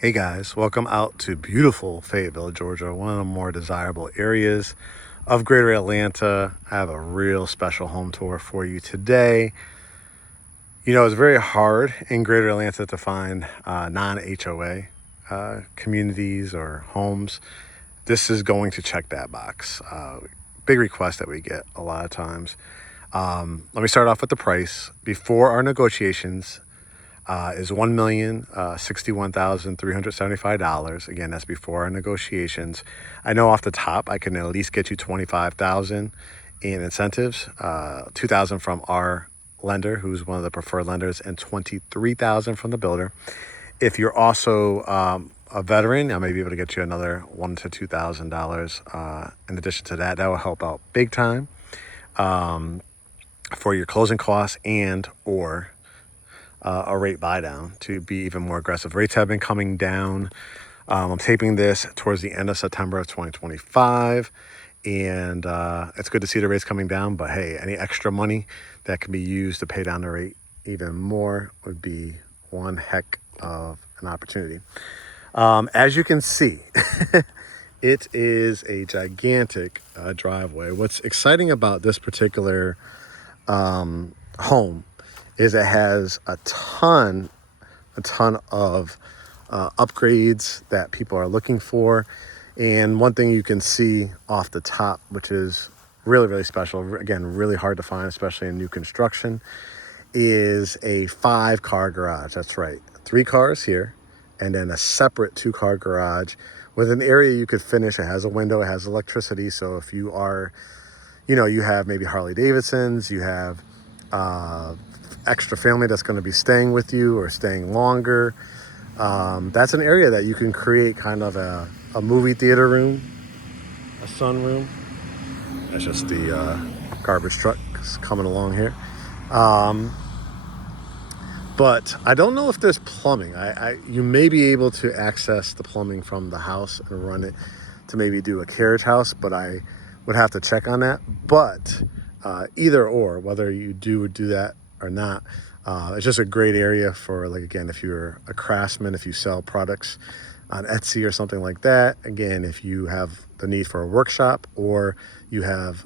Hey guys, welcome out to beautiful Fayetteville, Georgia, one of the more desirable areas of greater Atlanta. I have a real special home tour for you today. You know, it's very hard in greater Atlanta to find non-HOA communities or homes. This is going to check that box. Big request that we get a lot of times. Let me start off with the price. Before our negotiations, is $1,061,375. Again, that's before our negotiations. I know off the top I can at least get you $25,000 in incentives, $2,000 from our lender, who's one of the preferred lenders, and $23,000 from the builder. If you're also a veteran, I may be able to get you another $1,000 to $2,000 in addition to that. That will help out big time for your closing costs and or a rate buy down to be even more aggressive. Rates have been coming down. I'm taping this towards the end of September of 2025, and it's good to see the rates coming down. But hey, any extra money that can be used to pay down the rate even more would be one heck of an opportunity. As you can see, it is a gigantic driveway. What's exciting about this particular home is it has a ton of upgrades that people are looking for. And one thing you can see off the top, which is really, really special, again, really hard to find, especially in new construction, is a 5-car garage. That's right. 3 cars here, and then a separate 2-car garage with an area you could finish. It has a window, it has electricity. So if you are, you have maybe Harley Davidsons, you have extra family that's going to be staying with you or staying longer. That's an area that you can create kind of a movie theater room, a sunroom. That's just the garbage trucks coming along here. But I don't know if there's plumbing. You may be able to access the plumbing from the house and run it to maybe do a carriage house, but I would have to check on that. But either or, whether you do that or not, it's just a great area for, like, again, if you're a craftsman, if you sell products on Etsy or something like that. Again, if you have the need for a workshop, or you have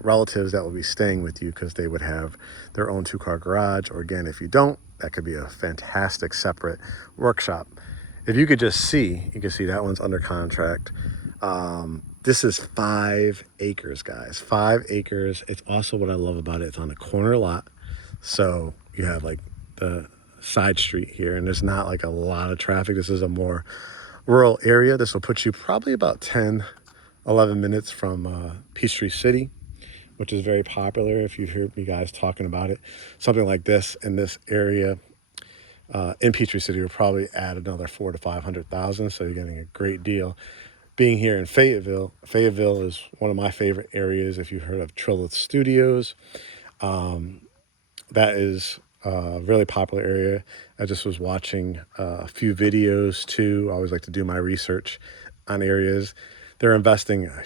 relatives that will be staying with you because they would have their own 2-car garage, or again, if you don't, that could be a fantastic separate workshop. If you could just see, you can see that one's under contract. This is 5 acres, guys. 5 acres. It's also, what I love about it, it's on a corner lot. So you have like the side street here, and there's not like a lot of traffic. This is a more rural area. This will put you probably about 10-11 minutes from Peachtree City, which is very popular. If you hear me guys talking about it, something like this in this area in Peachtree City will probably add another $400,000 to $500,000. So you're getting a great deal. Being here in Fayetteville is one of my favorite areas. If you've heard of Trilith Studios, that is a really popular area. I just was watching a few videos too. I always like to do my research on areas. They're investing a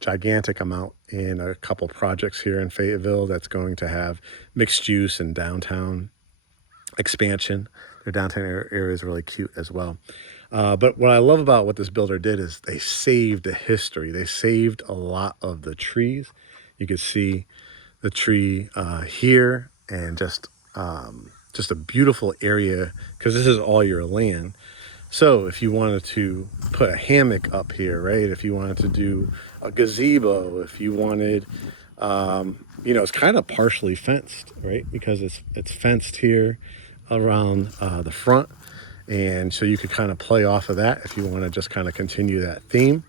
gigantic amount in a couple projects here in Fayetteville that's going to have mixed use and downtown expansion. Their downtown area is really cute as well. But what I love about what this builder did is they saved the history. They saved a lot of the trees. You can see the tree here, and just a beautiful area, because this is all your land. So if you wanted to put a hammock up here, right? If you wanted to do a gazebo, if you wanted, it's kind of partially fenced, right? Because it's fenced here around the front. And so you could kind of play off of that if you want to just kind of continue that theme.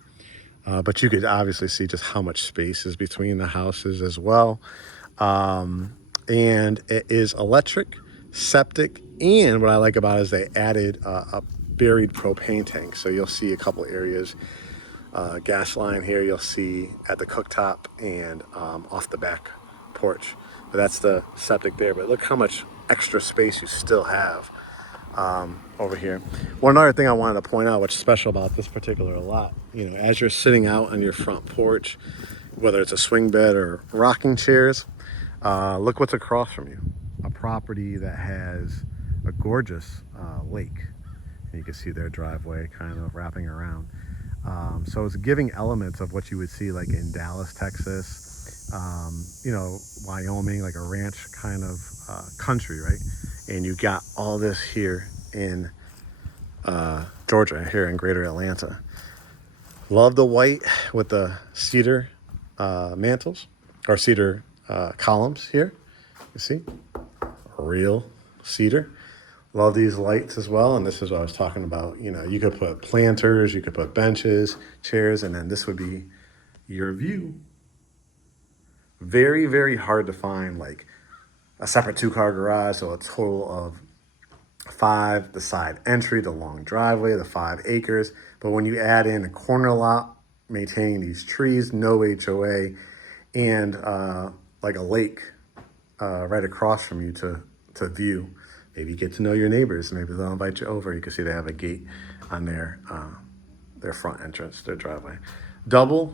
But you could obviously see just how much space is between the houses as well. And it is electric, septic, and what I like about it is they added a buried propane tank. So you'll see a couple areas, gas line here you'll see at the cooktop and off the back porch. But that's the septic there. But look how much extra space you still have over here. One other thing I wanted to point out, what's special about this particular lot, as you're sitting out on your front porch, whether it's a swing bed or rocking chairs, look what's across from you. A property that has a gorgeous lake. You can see their driveway kind of wrapping around. So it's giving elements of what you would see like in Dallas, Texas, you know, Wyoming, like a ranch kind of country, right? And you got all this here in Georgia, here in Greater Atlanta. Love the white with the cedar mantles or cedar columns here. You see, real cedar. Love these lights as well. And this is what I was talking about. You know, you could put planters, you could put benches, chairs, and then this would be your view. Very, very hard to find like a separate 2-car garage. So a total of 5, the side entry, the long driveway, the 5 acres. But when you add in a corner lot, maintaining these trees, no HOA, and like a lake right across from you to view. Maybe you get to know your neighbors. Maybe they'll invite you over. You can see they have a gate on their front entrance, their driveway. Double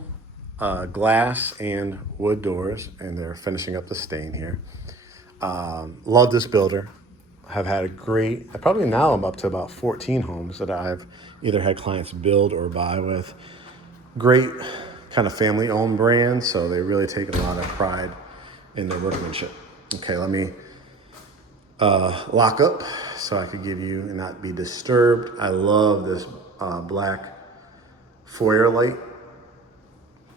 glass and wood doors, and they're finishing up the stain here. Love this builder. Have had a great, probably now I'm up to about 14 homes that I've either had clients build or buy with. Great kind of family-owned brand, so they really take a lot of pride in their workmanship. Okay, let me lock up so I could give you and not be disturbed. I love this black foyer light.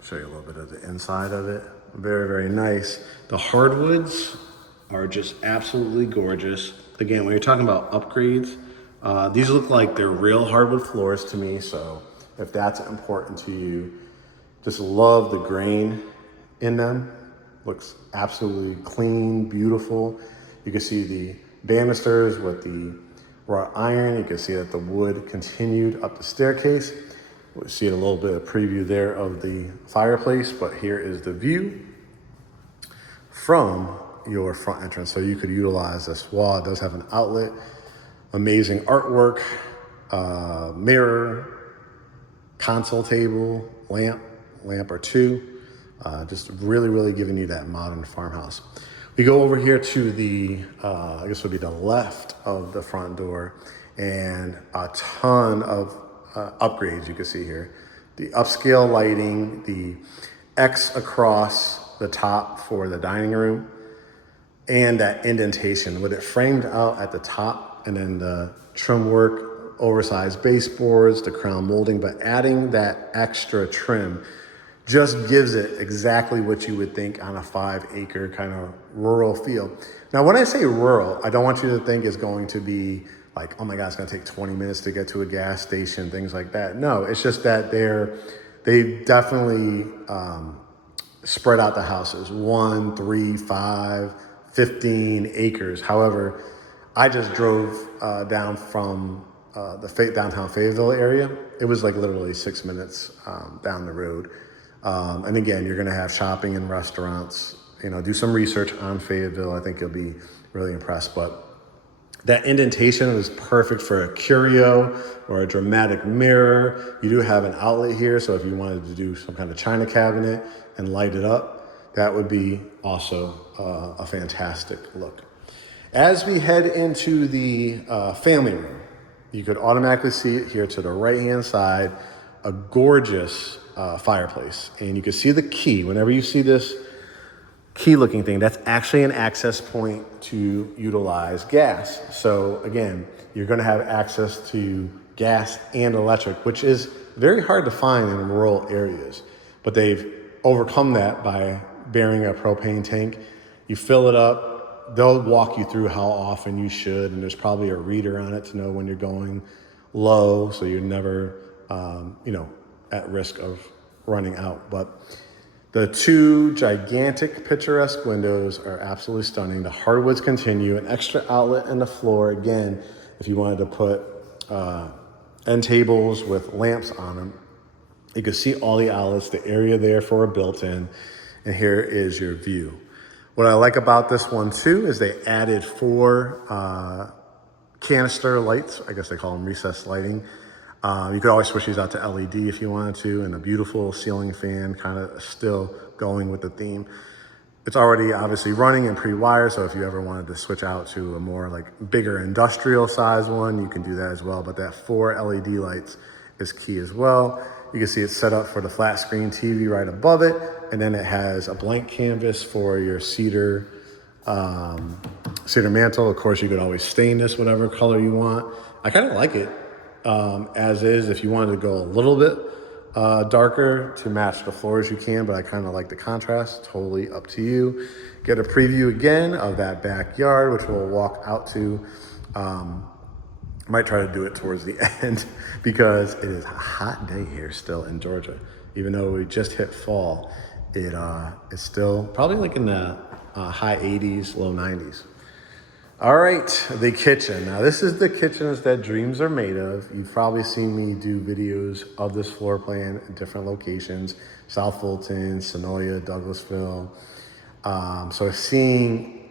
Show you a little bit of the inside of it. Very, very nice. The hardwoods are just absolutely gorgeous. Again, when you're talking about upgrades, these look like they're real hardwood floors to me. So if that's important to you, just love the grain in them. Looks absolutely clean, beautiful. You can see the banisters with the wrought iron. You can see that the wood continued up the staircase. We'll see a little bit of preview there of the fireplace, but here is the view from your front entrance. So you could utilize this wall. It does have an outlet, amazing artwork, mirror, console table, lamp or two. Just really, really giving you that modern farmhouse. We go over here to the, I guess would be the left of the front door, and a ton of upgrades you can see here. The upscale lighting, the X across the top for the dining room, and that indentation with it framed out at the top, and then the trim work, oversized baseboards, the crown molding, but adding that extra trim just gives it exactly what you would think on a 5-acre kind of rural feel. Now, when I say rural, I don't want you to think it's going to be like, oh my God, it's gonna take 20 minutes to get to a gas station, things like that. No, it's just that they definitely spread out the houses, 1, 3, 5, 15 acres. However, I just drove down from the downtown Fayetteville area. It was like literally 6 minutes down the road. And again, you're gonna have shopping and restaurants. You know, do some research on Fayetteville. I think you'll be really impressed. But that indentation is perfect for a curio or a dramatic mirror. You do have an outlet here, so if you wanted to do some kind of china cabinet and light it up, that would be also a fantastic look. As we head into the family room, you could automatically see it here to the right-hand side, a gorgeous fireplace. And you can see the key. Whenever you see this key-looking thing, that's actually an access point to utilize gas. So again, you're gonna have access to gas and electric, which is very hard to find in rural areas. But they've overcome that by bearing a propane tank. You fill it up, they'll walk you through how often you should, and there's probably a reader on it to know when you're going low, so you're never, at risk of running out. But the 2 gigantic picturesque windows are absolutely stunning. The hardwoods continue, an extra outlet in the floor. Again, if you wanted to put end tables with lamps on them, you can see all the outlets, the area there for a built-in, and here is your view. What I like about this one too is they added 4 canister lights. I guess they call them recessed lighting. You could always switch these out to LED if you wanted to, and a beautiful ceiling fan, kind of still going with the theme. It's already obviously running and pre-wired, so if you ever wanted to switch out to a more like bigger industrial size one, you can do that as well. But that 4 LED lights is key as well. You can see it's set up for the flat screen TV right above it, and then it has a blank canvas for your cedar mantle. Of course, you could always stain this whatever color you want. I kind of like it as is. If you wanted to go a little bit darker to match the floors, you can, but I kind of like the contrast. Totally up to you. Get a preview again of that backyard, which we'll walk out to. Might try to do it towards the end because it is a hot day here still in Georgia. Even though we just hit fall, it's still probably like in the high 80s, low 90s. All right, the kitchen. Now this is the kitchens that dreams are made of. You've probably seen me do videos of this floor plan in different locations, South Fulton, Sonoya, Douglasville. So seeing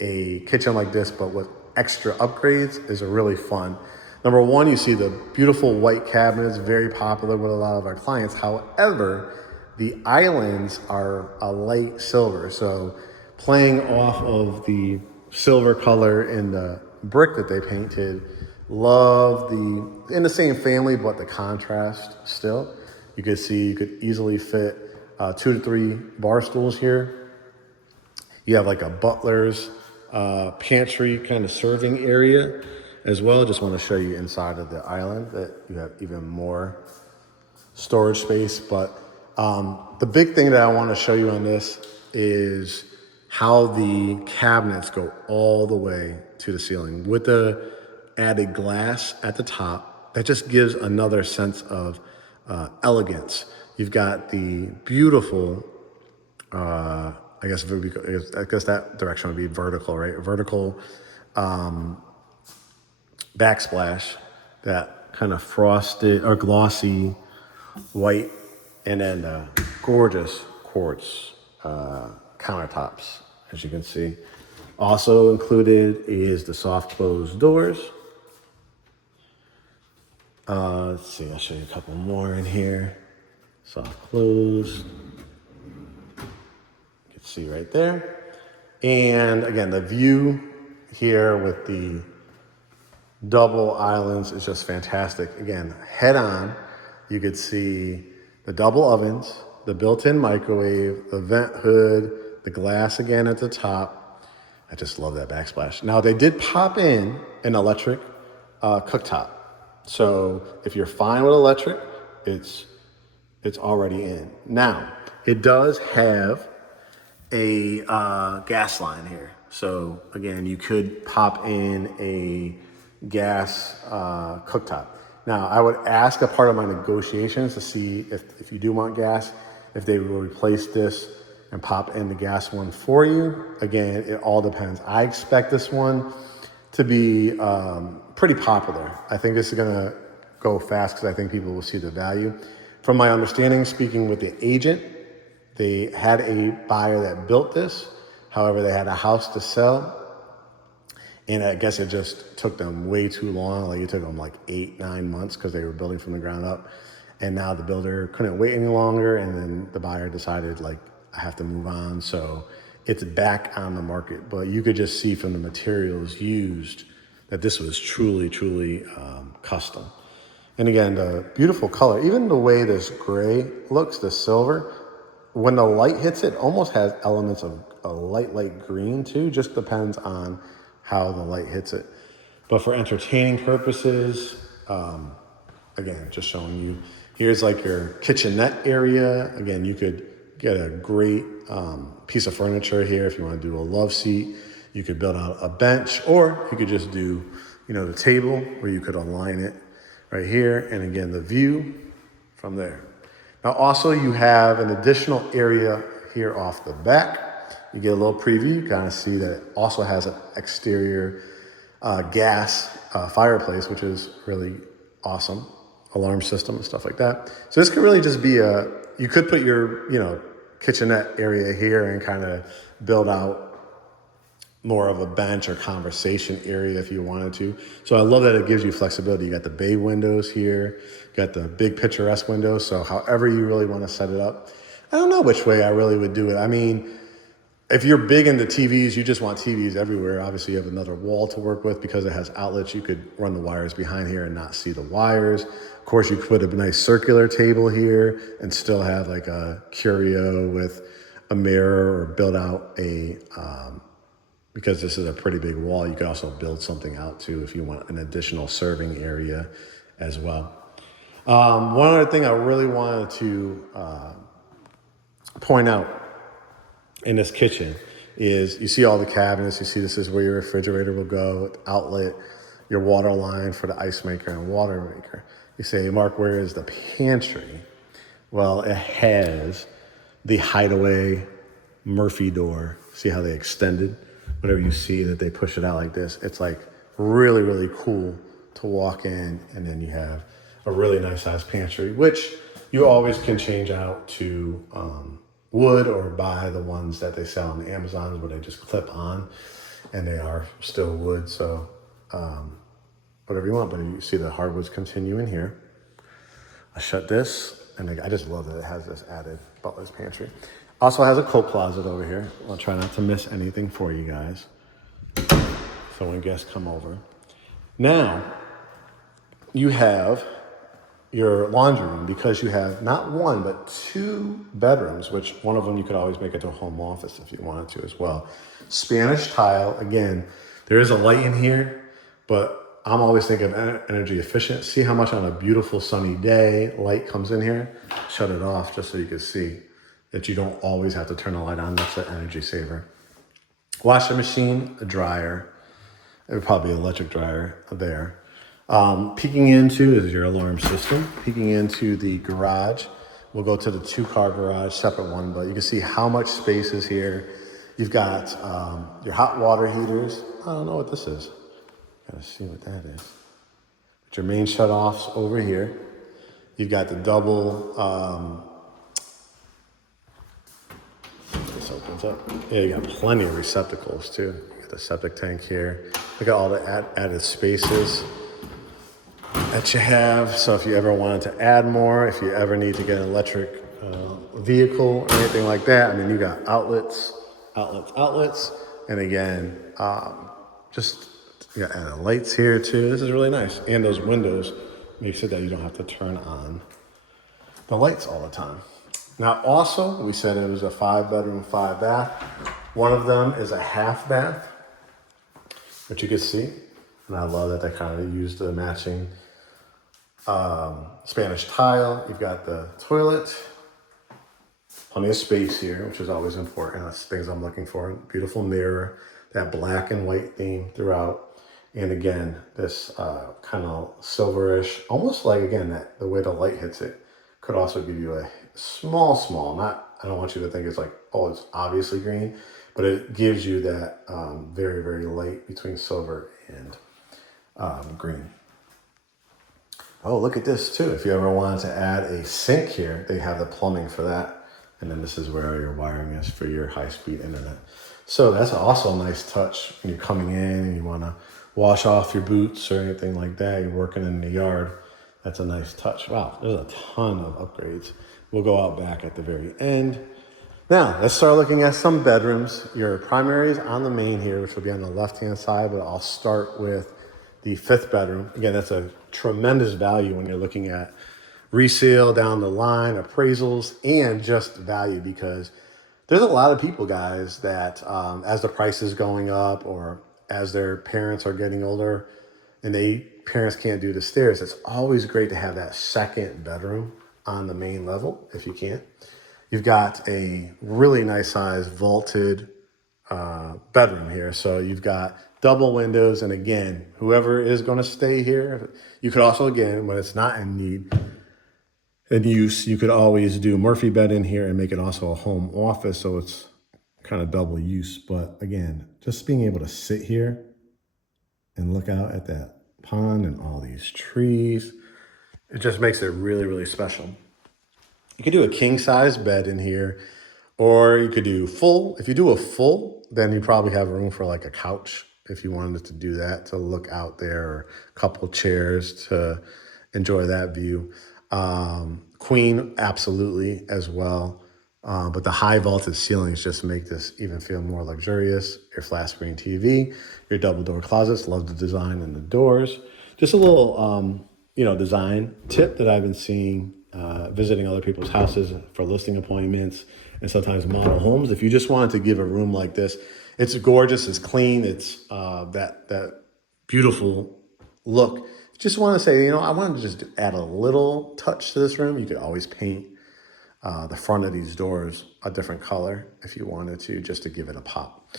a kitchen like this, but with extra upgrades is really fun. Number one, you see the beautiful white cabinets, very popular with a lot of our clients. However, the islands are a light silver. So playing off of the silver color in the brick that they painted, love in the same family, but the contrast still. You could see you could easily fit 2 to 3 bar stools here. You have like a butler's pantry kind of serving area as well. Just want to show you inside of the island that you have even more storage space. But the big thing that I want to show you on this is how the cabinets go all the way to the ceiling with the added glass at the top. That just gives another sense of elegance. You've got the beautiful, I guess that direction would be vertical, right? Vertical backsplash, that kind of frosted or glossy white, and then gorgeous quartz countertops, as you can see. Also included is the soft closed doors. Let's see, I'll show you a couple more in here. Soft close. You can see right there. And again, the view here with the double islands is just fantastic. Again, head on, you could see the double ovens, the built-in microwave, the vent hood, the glass again at the top. I just love that backsplash. Now they did pop in an electric cooktop. So if you're fine with electric, it's already in. Now, it does have a gas line here. So again, you could pop in a gas cooktop. Now, I would ask a part of my negotiations to see if you do want gas, if they will replace this and pop in the gas one for you. Again, it all depends. I expect this one to be pretty popular. I think this is gonna go fast because I think people will see the value. From my understanding, speaking with the agent, they had a buyer that built this. However, they had a house to sell. And I guess it just took them way too long. Like it took them like 8-9 months because they were building from the ground up. And now the builder couldn't wait any longer. And then the buyer decided like, I have to move on. So it's back on the market. But you could just see from the materials used that this was truly, truly custom. And again, the beautiful color, even the way this gray looks, the silver, when the light hits it, almost has elements of a light green too. Just depends on how the light hits it. But for entertaining purposes, again, just showing you, here's like your kitchenette area. Again, you could get a great piece of furniture here if you want to do a love seat. You could build out a bench, or you could just do, the table where you could align it right here. And again, the view from there. Now, also you have an additional area here off the back. You get a little preview. You kind of see that it also has an exterior gas fireplace, which is really awesome. Alarm system and stuff like that. So this could really just be you could put your, kitchenette area here and kind of build out more of a bench or conversation area if you wanted to. So I love that it gives you flexibility. You got the bay windows here, got the big picturesque windows. So however you really want to set it up, I don't know which way I really would do it. I mean, If you're big into TVs, you just want TVs everywhere. Obviously, you have another wall to work with because it has outlets. You could run the wires behind here and not see the wires. Of course, you could put a nice circular table here and still have like a curio with a mirror, or build out a, because this is a pretty big wall, you could also build something out too if you want an additional serving area as well. One other thing I really wanted to point out in this kitchen is, you see all the cabinets, you see this is where your refrigerator will go, outlet, your water line for the ice maker and water maker. You say, Mark, where is the pantry? Well, it has the hideaway Murphy door. See how they extended? Whenever you see that they push it out like this, it's like really, really cool to walk in, and then you have a really nice sized pantry, which you always can change out to wood, or buy the ones that they sell on the Amazons where they just clip on and they are still wood. So whatever you want, but you see the hardwoods continue in here. I shut this, and I just love that it has this added butler's pantry. Also has a coat closet over here. I'll try not to miss anything for you guys, so when guests come over. Now, you have your laundry room, because you have not one, but 2 bedrooms, which one of them you could always make it to a home office if you wanted to as well. Spanish tile. Again, there is a light in here, but I'm always thinking of energy efficient. See how much on a beautiful sunny day light comes in here? Shut it off just so you can see that you don't always have to turn the light on. That's an energy saver. Washing machine, a dryer. It would probably be an electric dryer there. Peeking into is your alarm system. Peeking into the garage. We'll go to the 2-car garage, separate one, but you can see how much space is here. You've got your hot water heaters. I don't know what this is. Gotta see what that is. But your main shutoffs over here. You've got the double, this opens up. Yeah, you got plenty of receptacles too. You got the septic tank here. Look at all the added spaces that you have. So if you ever wanted to add more, if you ever need to get an electric vehicle or anything like that, I mean, you got outlets. And again, just you got added lights here too. This is really nice. And those windows makes it that you don't have to turn on the lights all the time. Now also, we said it was a 5-bedroom, 5-bath. One of them is a half bath, which you can see. And I love that they kind of used the matching Spanish tile. You've got the toilet, plenty of space here, which is always important. That's things I'm looking for. Beautiful mirror, that black and white theme throughout. And again, this kind of silverish, almost like, again, that the way the light hits it could also give you a small, not, I don't want you to think it's like, oh, it's obviously green, but it gives you that very, very light between silver and green. Oh, look at this too. If you ever wanted to add a sink here, they have the plumbing for that. And then this is where your wiring is for your high-speed internet. So that's also a nice touch when you're coming in and you want to wash off your boots or anything like that. You're working in the yard. That's a nice touch. Wow, there's a ton of upgrades. We'll go out back at the very end. Now, let's start looking at some bedrooms. Your primary is on the main here, which will be on the left-hand side, but I'll start with the 5th bedroom. Again, that's a tremendous value when you're looking at resale down the line, appraisals, and just value, because there's a lot of people, guys, that as the price is going up or as their parents are getting older and parents can't do the stairs, it's always great to have that 2nd bedroom on the main level if you can. You've got a really nice size vaulted bedroom here. So you've got double windows. And again, whoever is going to stay here, you could also, again, when it's not in need and use, you could always do Murphy bed in here and make it also a home office. So it's kind of double use. But again, just being able to sit here and look out at that pond and all these trees, it just makes it really, really special. You could do a king size bed in here, or you could do full. If you do a full, then you probably have room for like a couch if you wanted to do that, to look out there, or a couple chairs to enjoy that view. Queen, absolutely, as well. But the high vaulted ceilings just make this even feel more luxurious. Your flat screen TV, your double door closets, love the design and the doors. Just a little, design tip that I've been seeing visiting other people's houses for listing appointments and sometimes model homes. If you just wanted to give a room like this, it's gorgeous, it's clean, it's that beautiful look. Just want to say, I wanted to just add a little touch to this room. You could always paint the front of these doors a different color if you wanted to, just to give it a pop.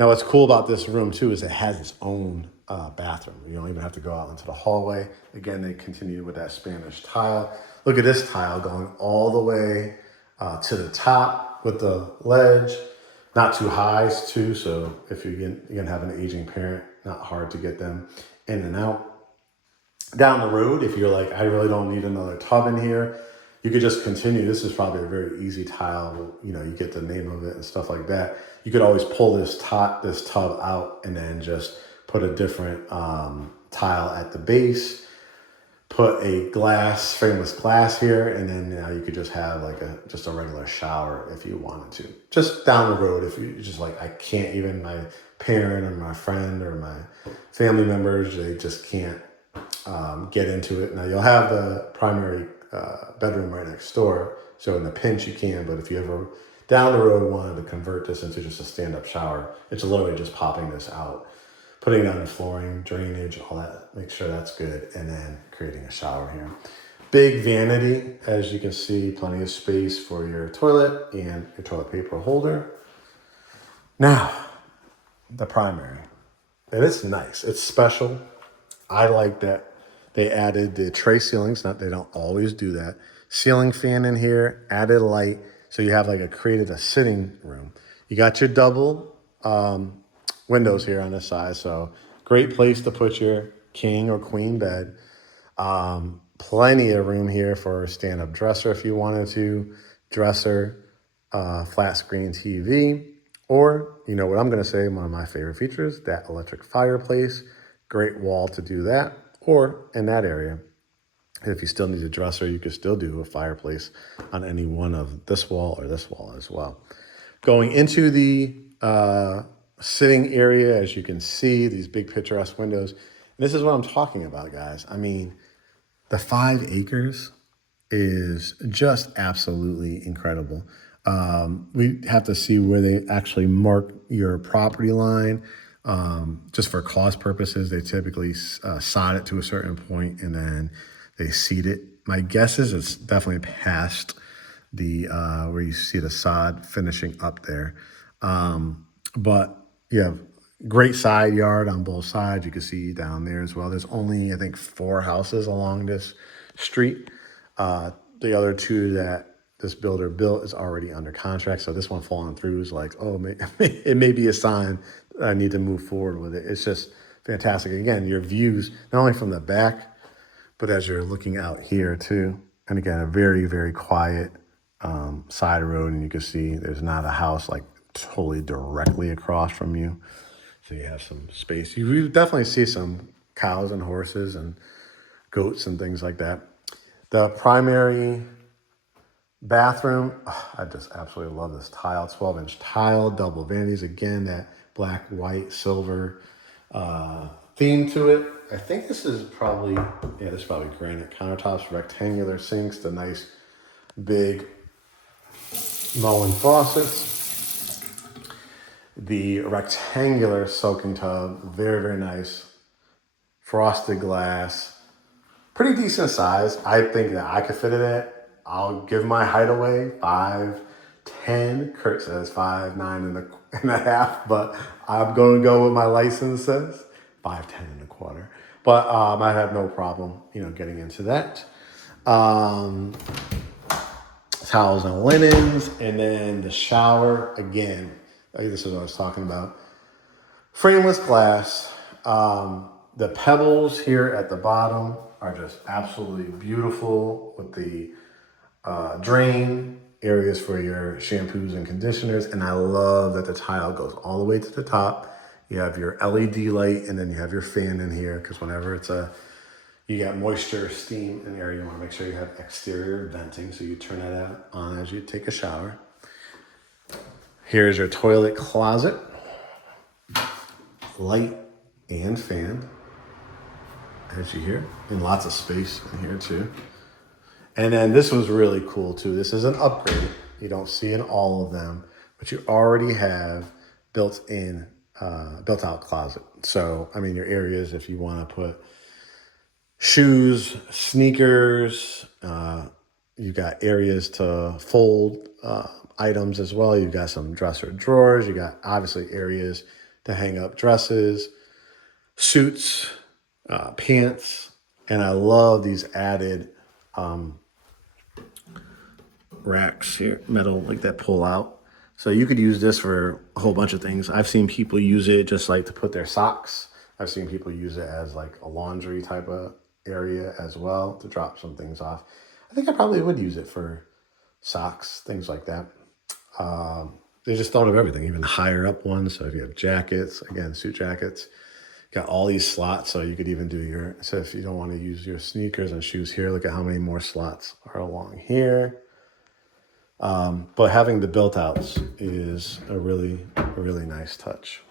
Now, what's cool about this room too is it has its own bathroom. You don't even have to go out into the hallway. Again, they continue with that Spanish tile. Look at this tile going all the way to the top with the ledge. Not too high too, so if you're gonna have an aging parent, not hard to get them in and out. Down the road, if you're like, I really don't need another tub in here, you could just continue. This is probably a very easy tile. You get the name of it and stuff like that. You could always pull this tub out and then just put a different tile at the base, put a frameless glass here, and then you could just have like just a regular shower if you wanted to. Just down the road, if you just like, I can't, even my parent or my friend or my family members, they just can't get into it. Now you'll have the primary bedroom right next door, so in a pinch you can, but if you ever down the road wanted to convert this into just a stand-up shower, it's literally just popping this out, putting it on the flooring, drainage, all that, make sure that's good, and then creating a shower here. Big vanity, as you can see, plenty of space for your toilet and your toilet paper holder. Now, the primary. And it's nice, it's special. I like that they added the tray ceilings. They don't always do that. Ceiling fan in here, added light. So you have created a sitting room. You got your double windows here on the side. So great place to put your king or queen bed. Plenty of room here for a stand-up dresser if you wanted to. Dresser, flat screen TV. Or, what I'm going to say, one of my favorite features, that electric fireplace. Great wall to do that. Or in that area, if you still need a dresser, you could still do a fireplace on any one of this wall or this wall as well. Going into the sitting area, as you can see, these big picturesque windows. And this is what I'm talking about, guys. I mean, the 5 acres is just absolutely incredible. We have to see where they actually mark your property line. Just for cost purposes, they typically sod it to a certain point and then they seed it. My guess is it's definitely past the where you see the sod finishing up there. But you have great side yard on both sides. You can see down there as well. There's only, I think, 4 houses along this street. The other 2 that this builder built is already under contract. So this one falling through is like, it may be a sign that I need to move forward with it. It's just fantastic. Again, your views, not only from the back, but as you're looking out here too. And again, a very, very quiet side road. And you can see there's not a house totally directly across from you. So you have some space. You definitely see some cows and horses and goats and things like that. The primary bathroom, I just absolutely love this tile, 12-inch tile, double vanities. Again, that black, white, silver theme to it. I think this is probably granite countertops, rectangular sinks, the nice big Moen faucets. The rectangular soaking tub, very, very nice. Frosted glass, pretty decent size. I think that I could fit in it. I'll give my height away, 5'10". Kurt says 5'9" and a half, but I'm going to go with my license says 5'10" and a quarter. But I have no problem, getting into that. Towels and linens, and then the shower again. This is what I was talking about. Frameless glass. The pebbles here at the bottom are just absolutely beautiful with the drain areas for your shampoos and conditioners. And I love that the tile goes all the way to the top. You have your LED light, and then you have your fan in here because whenever you got moisture, steam in the area, you want to make sure you have exterior venting. So you turn that on as you take a shower. Here's your toilet closet, light and fan, as you hear, and lots of space in here too. And then this was really cool too. This is an upgrade. You don't see in all of them, but you already have built out closet. So, I mean, your areas, if you want to put shoes, sneakers, you've got areas to fold items as well. You've got some dresser drawers. You got obviously areas to hang up dresses, suits, pants. And I love these added racks here, metal like that pull out. So you could use this for a whole bunch of things. I've seen people use it just like to put their socks. I've seen people use it as like a laundry type of area as well to drop some things off. I think I probably would use it for socks, things like that. They just thought of everything, even higher up ones. So if you have jackets, again, suit jackets, got all these slots. So you could even do so if you don't want to use your sneakers and shoes here, look at how many more slots are along here. But having the built outs is a really nice touch.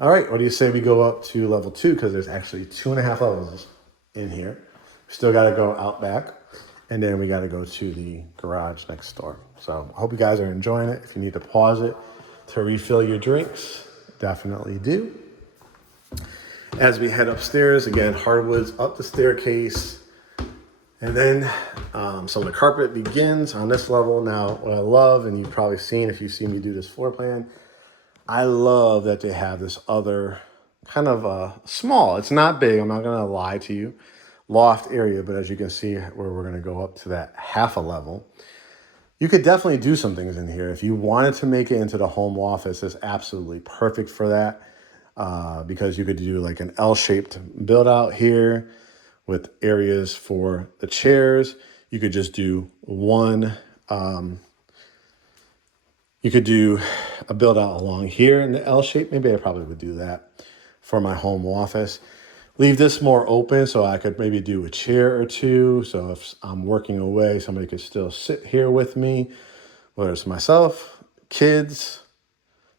All right, what do you say we go up to level 2? Because there's actually 2.5 levels in here. Still got to go out back, and then we got to go to the garage next door. So I hope you guys are enjoying it. If you need to pause it to refill your drinks, definitely do. As we head upstairs, again, hardwoods up the staircase. And then some of the carpet begins on this level. Now, what I love, and you've probably seen if you've seen me do this floor plan, I love that they have this other kind of small, it's not big, I'm not going to lie to you, loft area. But as you can see where we're going to go up to that half a level, you could definitely do some things in here. If you wanted to make it into the home office, it's absolutely perfect for that because you could do like an L-shaped build out here with areas for the chairs. You could just do one, you could do a build out along here in the L shape. Maybe I probably would do that for my home office. Leave this more open so I could maybe do a chair or two. So if I'm working away, somebody could still sit here with me, whether it's myself, kids,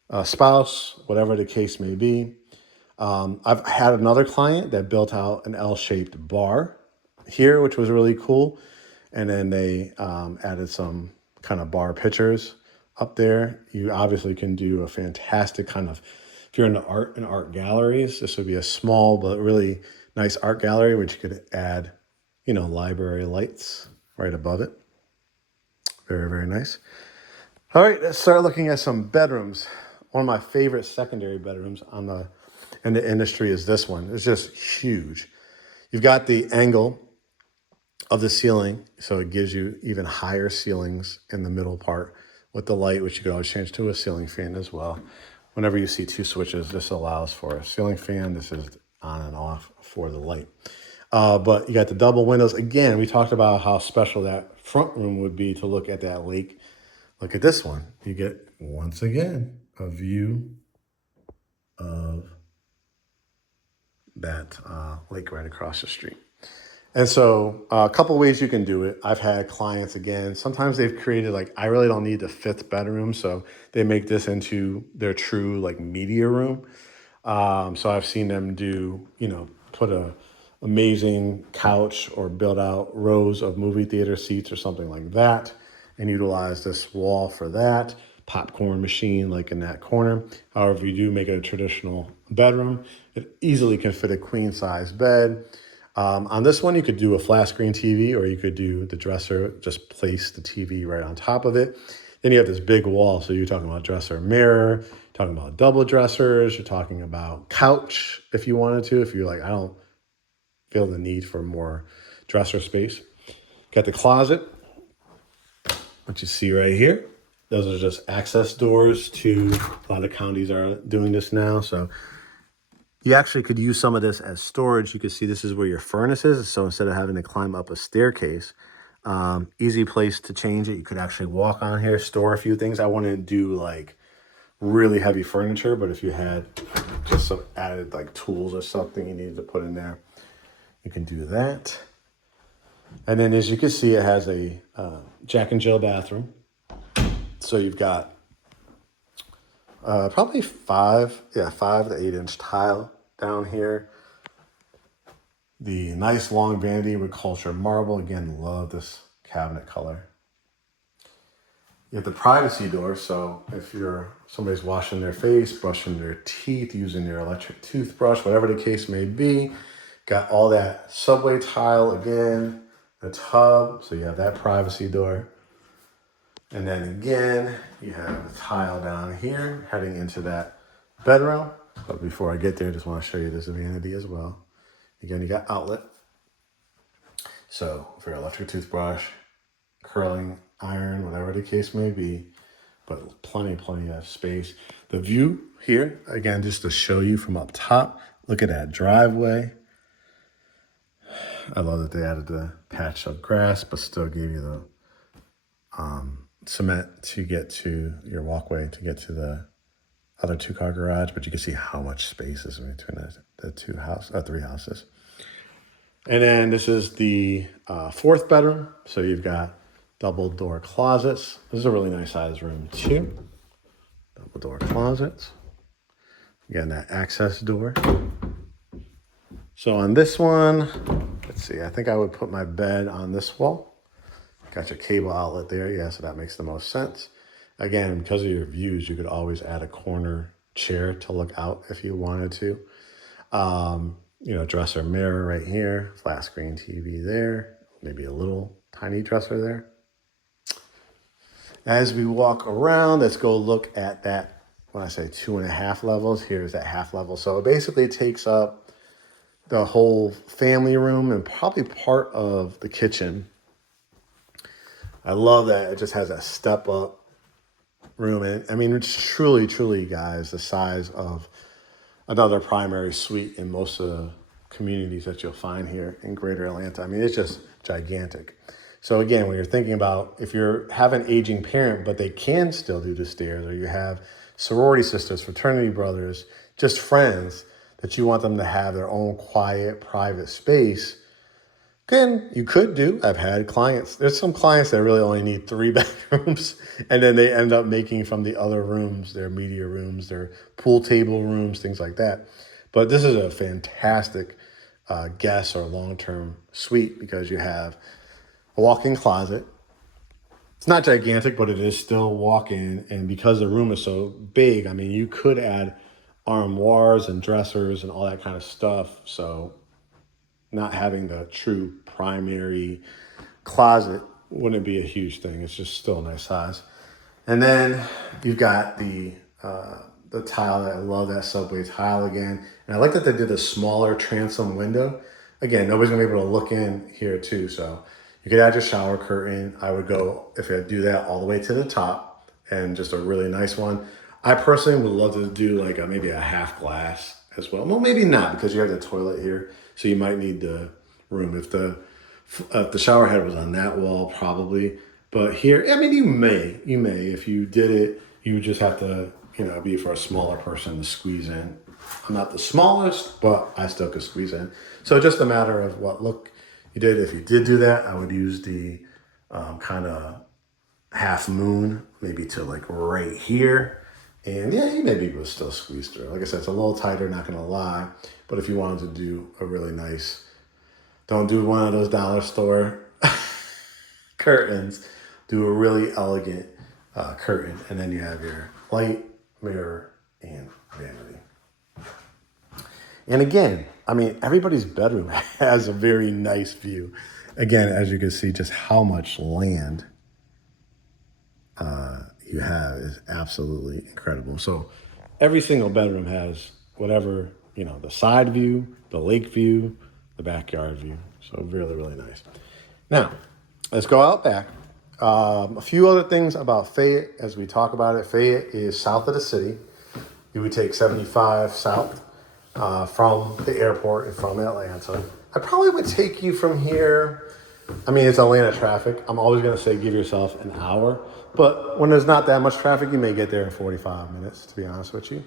a spouse, whatever the case may be. I've had another client that built out an L-shaped bar here, which was really cool. And then they added some kind of bar pictures up there. You obviously can do a fantastic kind of, if you're into art and art galleries, this would be a small but really nice art gallery, which you could add, library lights right above it. Very nice. All right, let's start looking at some bedrooms. One of my favorite secondary bedrooms in the industry is this one. It's just huge. You've got the angle of the ceiling, so it gives you even higher ceilings in the middle part with the light, which you could always change to a ceiling fan as well. Whenever you see 2 switches, this allows for a ceiling fan. This is on and off for the light. But you got the double windows. Again, we talked about how special that front room would be to look at that lake. Look at this one. You get, once again, a view of that lake right across the street. And so a couple ways you can do it. I've had clients, again, sometimes they've created I really don't need the 5th bedroom. So they make this into their true media room. So I've seen them do, put a amazing couch or build out rows of movie theater seats or something like that and utilize this wall for that. Popcorn machine in that corner. However, you do make it a traditional bedroom, it easily can fit a queen size bed. On this one, you could do a flat screen TV, or you could do the dresser, just place the TV right on top of it. Then you have this big wall. So you're talking about dresser mirror, talking about double dressers, you're talking about couch if you wanted to, if you're like, I don't feel the need for more dresser space. Got the closet, what you see right here. Those are just access doors to, a lot of counties are doing this now. So you actually could use some of this as storage. You can see this is where your furnace is. So instead of having to climb up a staircase, easy place to change it. You could actually walk on here, store a few things. I wouldn't do really heavy furniture, but if you had just some added tools or something you needed to put in there, you can do that. And then as you can see, it has a Jack and Jill bathroom. So you've got probably 5 to 8 inch tile down here. The nice long vanity with cultured marble. Again, love this cabinet color. You have the privacy door, so if somebody's washing their face, brushing their teeth, using their electric toothbrush, whatever the case may be, got all that subway tile again, the tub, so you have that privacy door. And then again, you have the tile down here heading into that bedroom. But before I get there, I just want to show you this vanity as well. Again, you got outlet. So for your electric toothbrush, curling iron, whatever the case may be, but plenty of space. The view here, again, just to show you from up top, look at that driveway. I love that they added the patch of grass, but still gave you the cement to get to your walkway, to get to the other 2-car garage, but you can see how much space is in between the three houses. And then this is the 4th bedroom. So you've got double door closets. This is a really nice size room too. Double door closets. Again, that access door. So on this one, let's see, I think I would put my bed on this wall. Got your cable outlet there. Yeah, so that makes the most sense. Again, because of your views, you could always add a corner chair to look out if you wanted to. Dresser mirror right here, flat screen TV there, maybe a little tiny dresser there. As we walk around, let's go look at that. When I say 2.5 levels, here's that half level. So it basically takes up the whole family room and probably part of the kitchen. I love that it just has a step up room. And I mean, it's truly, guys, the size of another primary suite in most of the communities that you'll find here in Greater Atlanta. I mean, it's just gigantic. So again, when you're thinking about if you have an aging parent, but they can still do the stairs, or you have sorority sisters, fraternity brothers, just friends that you want them to have their own quiet, private space, then you could do. I've had clients. There's some clients that really only need 3 bedrooms, and then they end up making from the other rooms, their media rooms, their pool table rooms, things like that. But this is a fantastic guest or long-term suite because you have a walk-in closet. It's not gigantic, but it is still walk-in. And because the room is so big, I mean, you could add armoires and dressers and all that kind of stuff. So not having the true primary closet wouldn't be a huge thing. It's just still a nice size. And then you've got the tile. I love that subway tile again. And I like that they did a smaller transom window. Again, nobody's gonna be able to look in here too. So you could add your shower curtain. I would go, if you do that, all the way to the top, and just a really nice one. I personally would love to do like maybe a half glass as well. Well, maybe not, because you have the toilet here, so you might need the room. If the shower head was on that wall, probably. But here, I mean, you may. If you did it, you would just have to, be for a smaller person to squeeze in. I'm not the smallest, but I still could squeeze in. So just a matter of what look you did. If you did do that, I would use the kind of half moon, maybe to like right here. And yeah, you may be able to still squeeze through. Like I said, it's a little tighter, not gonna lie. But if you wanted to do a really nice, don't do one of those dollar store curtains. Do a really elegant curtain. And then you have your light, mirror, and vanity. And again, I mean, everybody's bedroom has a very nice view. Again, as you can see, just how much land you have is absolutely incredible. So every single bedroom has whatever, the side view, the lake view, the backyard view. So really, really nice. Now, let's go out back. A few other things about Fayette as we talk about it. Fayette is south of the city. You would take 75 south from the airport and from Atlanta. I probably would take you from here. I mean, it's Atlanta traffic. I'm always going to say give yourself an hour. But when there's not that much traffic, you may get there in 45 minutes, to be honest with you.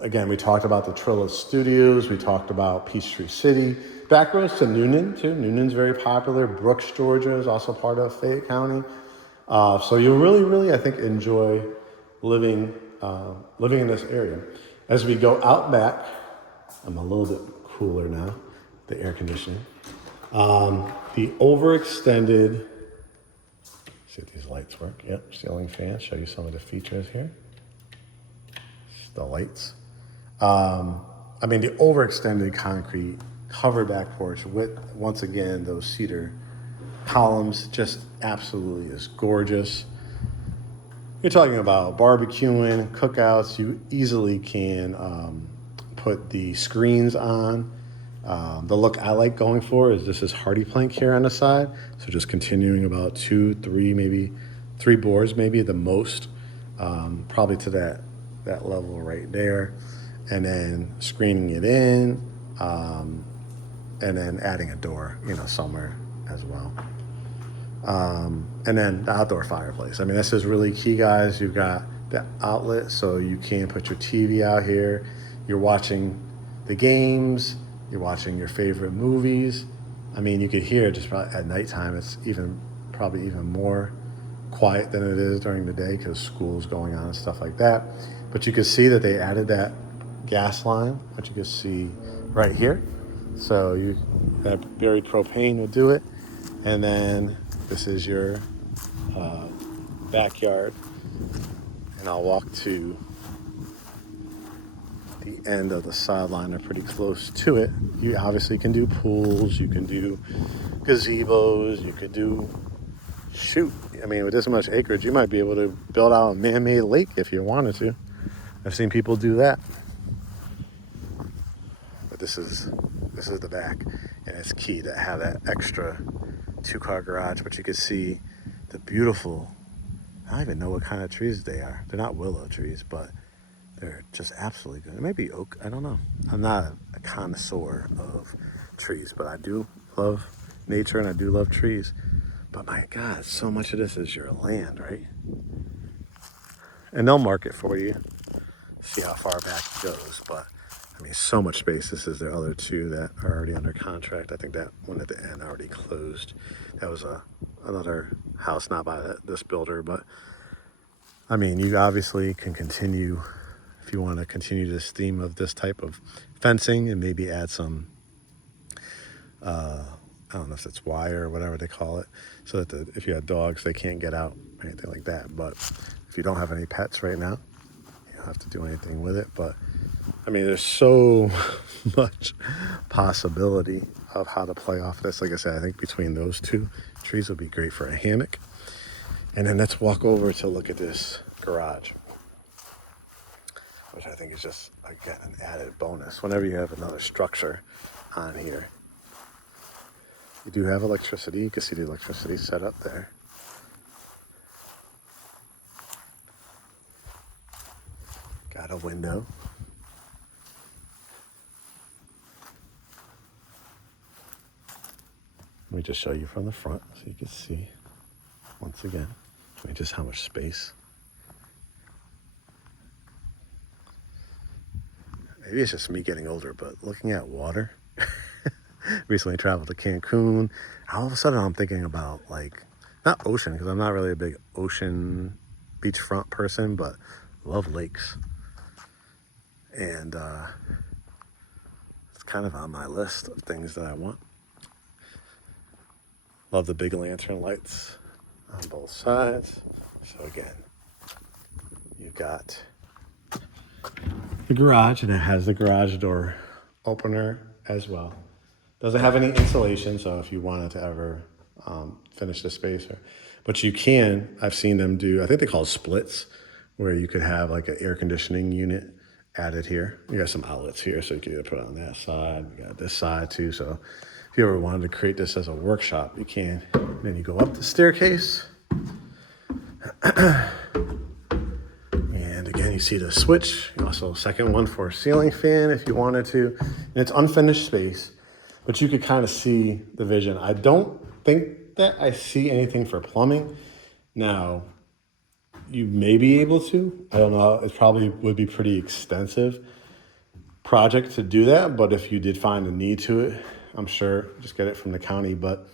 Again, we talked about the Trillis Studios. We talked about Peachtree City. Back roads to Noonan, too. Noonan's very popular. Brooks, Georgia is also part of Fayette County. So you'll really, I think, enjoy living living in this area. As we go out back, I'm a little bit cooler now, the air conditioning. The overextended, see if these lights work. Yep, ceiling fan, show you some of the features here. The lights. I mean, the overextended concrete covered back porch with, once again, those cedar columns just absolutely is gorgeous. You're talking about barbecuing, cookouts. You easily can put the screens on. The look I like going for is this is hardy plank here on the side. So just continuing about 2, 3, maybe 3 boards, maybe the most, probably to that level right there. And then screening it in, and then adding a door, somewhere as well. And then the outdoor fireplace. I mean, this is really key, guys. You've got the outlet, so you can put your TV out here. You're watching the games. You're watching your favorite movies. I mean, you could hear just probably at nighttime, it's probably even more quiet than it is during the day because school's going on and stuff like that. But you can see that they added that gas line, which you can see right here. So that buried propane will do it. And then this is your backyard. And I'll walk to the end of the sideline, or pretty close to it. You obviously can do pools, you can do gazebos, you could do, I mean, with this much acreage, you might be able to build out a man-made lake if you wanted to. I've seen people do that. But this is the back, and it's key to have that extra 2-car garage. But you can see the beautiful, I don't even know what kind of trees they are. They're not willow trees, but they're just absolutely good. It may be oak, I don't know. I'm not a connoisseur of trees, but I do love nature and I do love trees. But my God, so much of this is your land, right? And they'll mark it for you, see how far back it goes. But I mean, so much space. This is the other 2 that are already under contract. I think that one at the end already closed. That was another house, not by this builder, but I mean, you obviously can continue, if you want to continue this theme of this type of fencing, and maybe add some, I don't know if it's wire or whatever they call it, so that if you have dogs, they can't get out or anything like that. But if you don't have any pets right now, you don't have to do anything with it. But I mean, there's so much possibility of how to play off this. Like I said, I think between those 2 trees will be great for a hammock. And then let's walk over to look at this garage, which I think is just, again, an added bonus. Whenever you have another structure on here, you do have electricity. You can see the electricity set up there. Got a window. Let me just show you from the front so you can see, once again, just how much space. Maybe it's just me getting older, but looking at water, recently traveled to Cancun. All of a sudden I'm thinking about, like, not ocean, because I'm not really a big ocean beachfront person, but love lakes. And it's kind of on my list of things that I want. Love the big lantern lights on both sides. So again, you've got the garage, and it has the garage door opener as well. Doesn't have any insulation, so if you wanted to ever finish the space, but you can, I've seen them do, I think they call it splits, where you could have like an air conditioning unit added here. You got some outlets here, so you can either put it on that side, you got this side too. So if you ever wanted to create this as a workshop, you can. And then you go up the staircase. And again, you see the switch. Also, second one for a ceiling fan if you wanted to. And it's unfinished space, but you could kind of see the vision. I don't think that I see anything for plumbing. Now, you may be able to. I don't know. It probably would be pretty extensive project to do that, but if you did find a need to it, I'm sure just get it from the county. But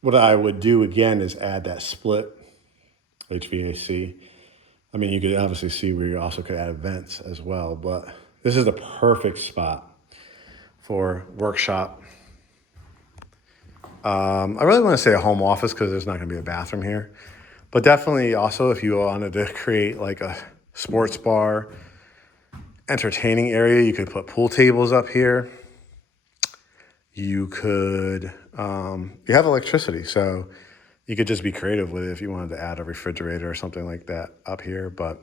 what I would do again is add that split HVAC. I mean, you could obviously see where you also could add vents as well, but this is the perfect spot for workshop. I really want to say a home office because there's not going to be a bathroom here, but definitely also if you wanted to create like a sports bar, entertaining area, you could put pool tables up here. You could, you have electricity, so you could just be creative with it if you wanted to add a refrigerator or something like that up here. But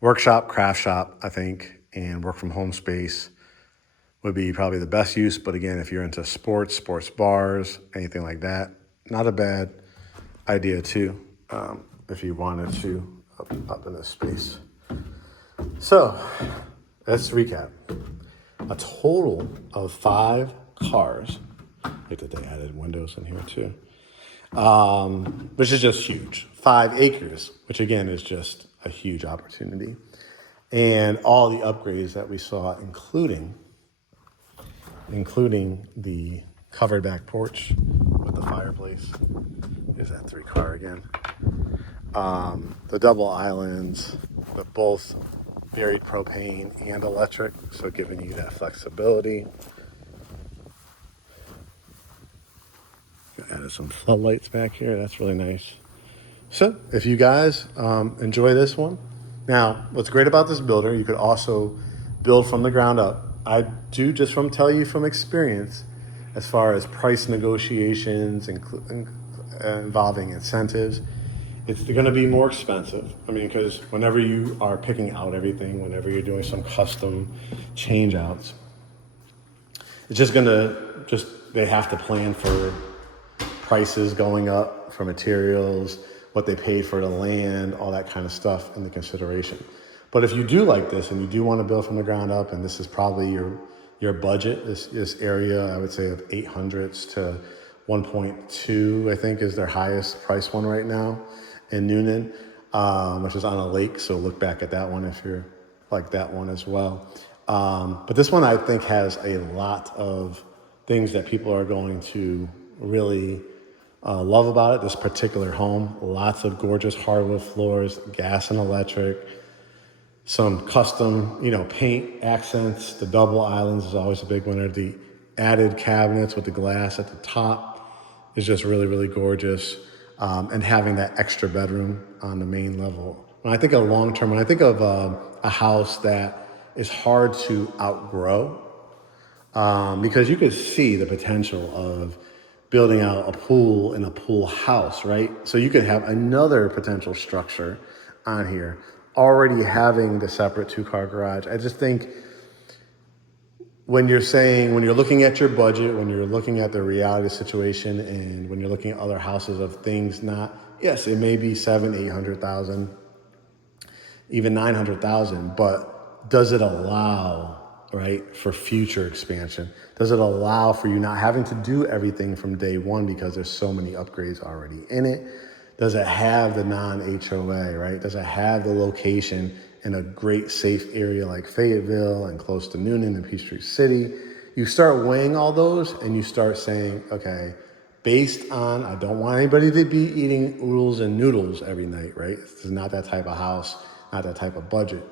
workshop, craft shop, I think, and work from home space would be probably the best use. But again, if you're into sports bars, anything like that, not a bad idea too, if you wanted to up in this space. So let's recap. A total of 5 cars. I think that they added windows in here too, which is just huge. 5 acres, which again is just a huge opportunity. And all the upgrades that we saw, including the covered back porch with the fireplace. Is that 3 car again? The double islands, the both varied propane and electric, so giving you that flexibility. Added some floodlights back here. That's really nice. So if you guys enjoy this one, now what's great about this builder, you could also build from the ground up. I do just tell you from experience, as far as price negotiations involving incentives, it's going to be more expensive. I mean, because whenever you are picking out everything, whenever you're doing some custom change outs, it's just going to they have to plan for prices going up for materials, what they paid for the land, all that kind of stuff into consideration. But if you do like this and you do want to build from the ground up, and this is probably your budget, this area, I would say of 800s to 1.2, I think is their highest price one right now in Noonan, which is on a lake. So look back at that one if you're like that one as well. But this one I think has a lot of things that people are going to really love about it. This particular home, lots of gorgeous hardwood floors, gas and electric, some custom, paint accents. The double islands is always a big winner. The added cabinets with the glass at the top is just really, really gorgeous. And having that extra bedroom on the main level. When I think of long-term, when I think of a house that is hard to outgrow, because you could see the potential of building out a pool in a pool house, right? So you could have another potential structure on here, already having the separate 2-car garage. I just think when you're looking at your budget, when you're looking at the reality situation, and when you're looking at other houses of things yes, it may be $700,000, $800,000, even $900,000, but does it allow, right, for future expansion? Does it allow for you not having to do everything from day one because there's so many upgrades already in it? Does it have the non-HOA, right? Does it have the location in a great safe area like Fayetteville and close to Noonan and Peachtree City? You start weighing all those and you start saying, okay, based on, I don't want anybody to be eating oodles and noodles every night, right? This is not that type of house, not that type of budget.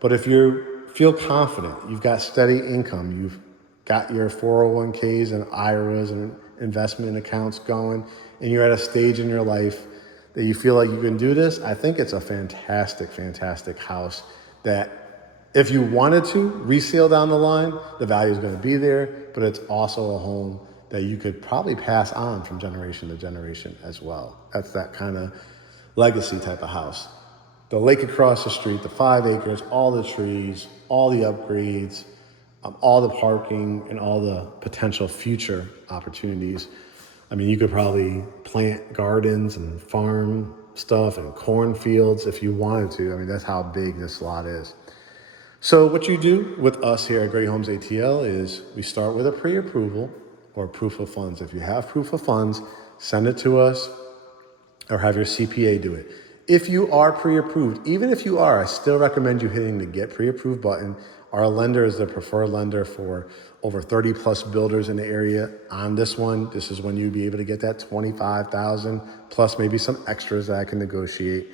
But if you feel confident, you've got steady income, you've got your 401ks and IRAs and investment accounts going, and you're at a stage in your life that you feel like you can do this, I think it's a fantastic, fantastic house that if you wanted to resale down the line, the value is going to be there, but it's also a home that you could probably pass on from generation to generation as well. That's that kind of legacy type of house. The lake across the street, the 5 acres, all the trees, all the upgrades, all the parking, and all the potential future opportunities. I mean, you could probably plant gardens and farm stuff and cornfields if you wanted to. I mean, that's how big this lot is. So what you do with us here at GreatHomesATL is we start with a pre-approval or proof of funds. If you have proof of funds, send it to us or have your CPA do it. If you are pre-approved, even if you are, I still recommend you hitting the Get Pre-Approved button Our lender is the preferred lender for over 30 plus builders in the area. On this one, this is when you'd be able to get that 25,000 plus maybe some extras that I can negotiate,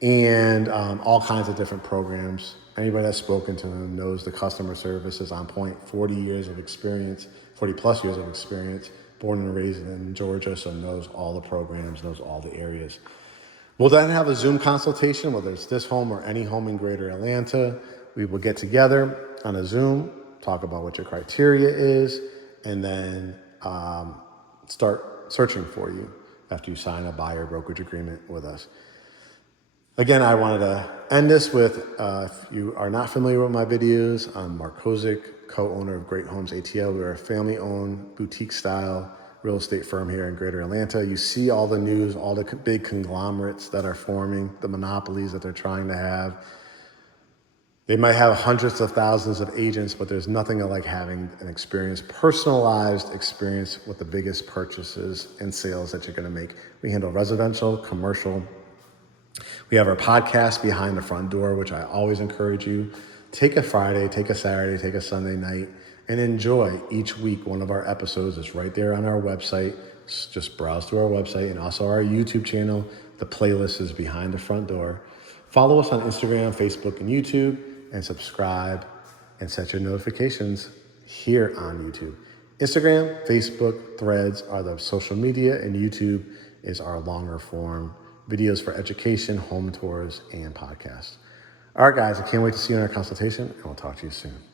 and all kinds of different programs. Anybody that's spoken to him knows the customer service is on point. 40 years of experience, 40 plus years of experience, born and raised in Georgia, so knows all the programs, knows all the areas. We'll then have a Zoom consultation, whether it's this home or any home in Greater Atlanta. We will get together on a Zoom, talk about what your criteria is, and then start searching for you after you sign a buyer brokerage agreement with us. Again, I wanted to end this with, if you are not familiar with my videos, I'm Mark Kozik, co-owner of GreatHomesATL. We're a family-owned, boutique-style real estate firm here in Greater Atlanta. You see all the news, all the big conglomerates that are forming, the monopolies that they're trying to have. They might have hundreds of thousands of agents, but there's nothing like having an experience, personalized experience with the biggest purchases and sales that you're going to make. We handle residential, commercial. We have our podcast, Behind the Front Door, which I always encourage you. Take a Friday, take a Saturday, take a Sunday night, and enjoy each week. One of our episodes is right there on our website. Just browse through our website, and also our YouTube channel. The playlist is Behind the Front Door. Follow us on Instagram, Facebook, and YouTube, and subscribe and set your notifications here on YouTube. Instagram, Facebook, Threads are the social media, and YouTube is our longer form videos for education, home tours, and podcasts. All right, guys, I can't wait to see you in our consultation, and we'll talk to you soon.